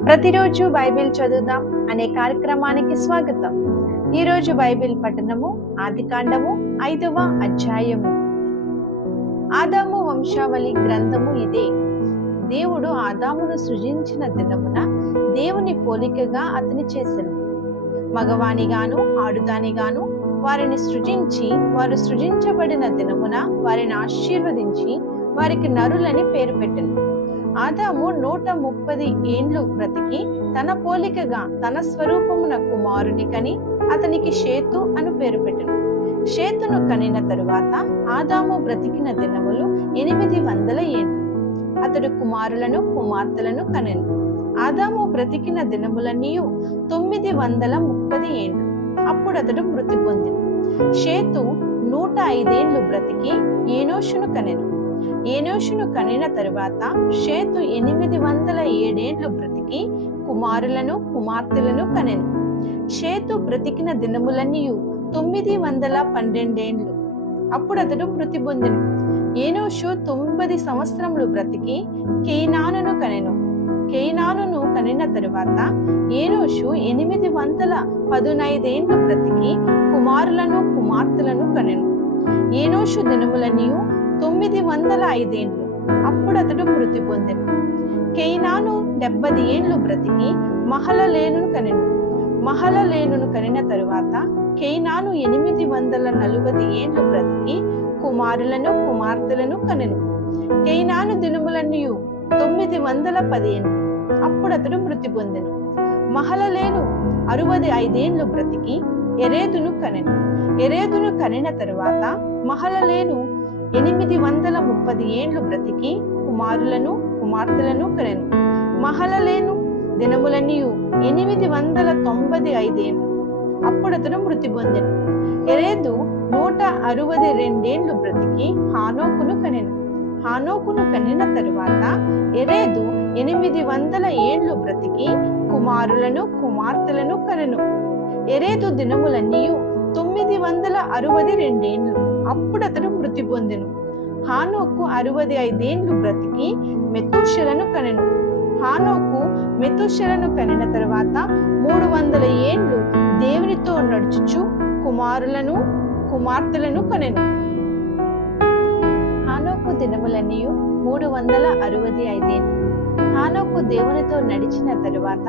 ప్రతిరోజు బైబిల్ చదువుదాం అనే కార్యక్రమానికి స్వాగతం. ఈరోజు బైబిల్ పఠనము ఆదికాండము 5వ అధ్యాయము. ఆదాము వంశావళి గ్రంథము ఇదే. దేవుడు ఆదామును సృజించిన దినమున దేవుని పోలికగా అతని చేసెను. మగవానిగాను ఆడుదానిగాను వారిని సృజించి, వారు సృజించబడిన దినమున వారిని ఆశీర్వదించి వారికి నరులని పేరు పెట్టెను. ఆదాము 130 ఏండ్లు బ్రతికి తన పోలికగా తన స్వరూపమున కుమారుని కని అతనికి షేతు అను పేరు పెట్టెను. షేతును కనిన తరువాత ఆదాము బ్రతికిన దినములు 800 ఏండ్లు. అతడు కుమారులను కుమార్తెలను కనెను. ఆదాము బ్రతికిన దినములన్నీ 930 ఏండ్లు. అప్పుడు అతడు మృతి పొందెను. షేతు 105 ఏండ్లు బ్రతికి ఏనోషును కనెను. ఏనోషును కనిన తరువాత షేతు 807 ఏండ్లు బ్రతికి కుమారులను కుమార్తెలను కనెను. షేతు బ్రతికిన దినములన్నీ 912 ఏండ్లు. అప్పుడు అతడు మృతి పొందెను. ఏనోషు 90 సంవత్సరములు బ్రతికి కేయినానును కనెను. కేయినానును కనిన తరువాత ఏనోషు 815 ఏండ్లు బ్రతికి కుమారులను కుమార్తెలను కనెను. ఏనోషు దినములన్నీ 905 ఏండ్లు. అప్పుడు అతడు మృతి పొందెను. కేయినాను 70 ఏండ్లు బ్రతికి మహలలేలును కనెను. మహలలేలును కనిన తరువాత కేయినాను 840 ఏండ్లు బ్రతికి కుమారులను కుమార్తెలను కనెను. కేయినాను దినములన్నీ 910 ఏండ్లు. అప్పుడు అతడు మృతి పొందెను. మహలలేలు 65 ఏండ్లు బ్రతికి ఎరేదును కనెను. ఎరేదును కనిన తరువాత మహలలేలు 830 ఏండ్లు బ్రతికి కుమారులను కుమార్తెలను కనెను. మహలలేను దినములన్నీ 895 ఏండ్లు. అప్పుడు అతడు మృతి పొందెను. ఎరేదు 162 ఏండ్లు బ్రతికి హానోకును కనెను. హానోకును కనిన తరువాత ఎరేదు 800 ఏండ్లు బ్రతికి కుమారులను కుమార్తెలను కనెను. ఎరేదు దినములన్నీ 962 ఏండ్లు. అప్పుడు అతడు మృతి పొందెను. హానోకు 65 ఏండ్లు బ్రతికి మెతూషెలను కనెను. హానోకు మెతూషెలను కనిన తరువాత 300 ఏండ్లు దేవునితో నడుచుచు కుమారులను కుమార్తెలను కనెను. హానోకు దినములన్నీ 365 ఏండ్లు. హానోకు దేవునితో నడిచిన తరువాత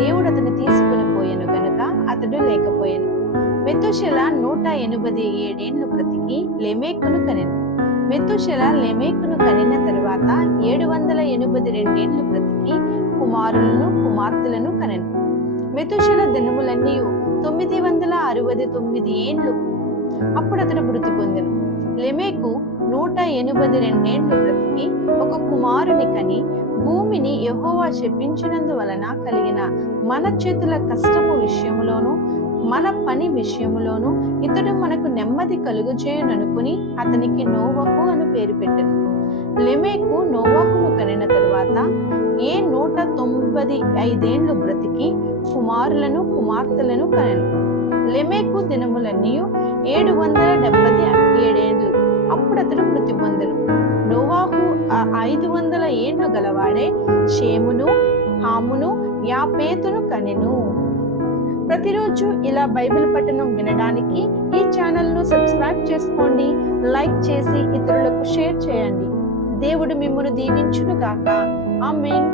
దేవుడు అతను తీసుకుని పోయెను గనుక అతడు లేకపోయెను. మెతూషెల 187 ఏండ్లు బ్రతికి లెమెకును కనెను. మెతూషెల లెమెకును కనిన తరువాత 782 ఏండ్లు బ్రతికి కుమారులను కుమార్తెలను కనెను. మెతూషెల దినములన్నీ 969 ఏండ్లు. అప్పుడు అతడు మృతి పొందెను. లెమెకు 182 ఏండ్లు బ్రతికి ఒక కుమారుని కని భూమిని యెహోవా శపించినందువలన కలిగిన మన చేతుల కష్టము విషయములోను మన పని విషయములోను ఇతడు మనకు నెమ్మది కలుగజేయుననుకుని అతనికి నోవహు అని పేరు పెట్టెను. లెమెకు నోవహును కనిన తరువాత 195 ఏండ్లు బ్రతికి కుమారులను కుమార్తెలను కనెను. లెమెకు దినములన్నీ 777 ఏండ్లు. అప్పుడు అతడు మృతి పొందెను. నోవాహు 500 ఏండ్లు గలవాడే షేమును హామును యాపేతును కనెను. ప్రతిరోజు ఇలా బైబిల్ పఠనం వినడానికి ఈ ఛానల్ను సబ్స్క్రైబ్ చేసుకోండి, లైక్ చేసి ఇతరులకు షేర్ చేయండి. దేవుడు మిమ్మును దీవించును గాక. ఆమేన్.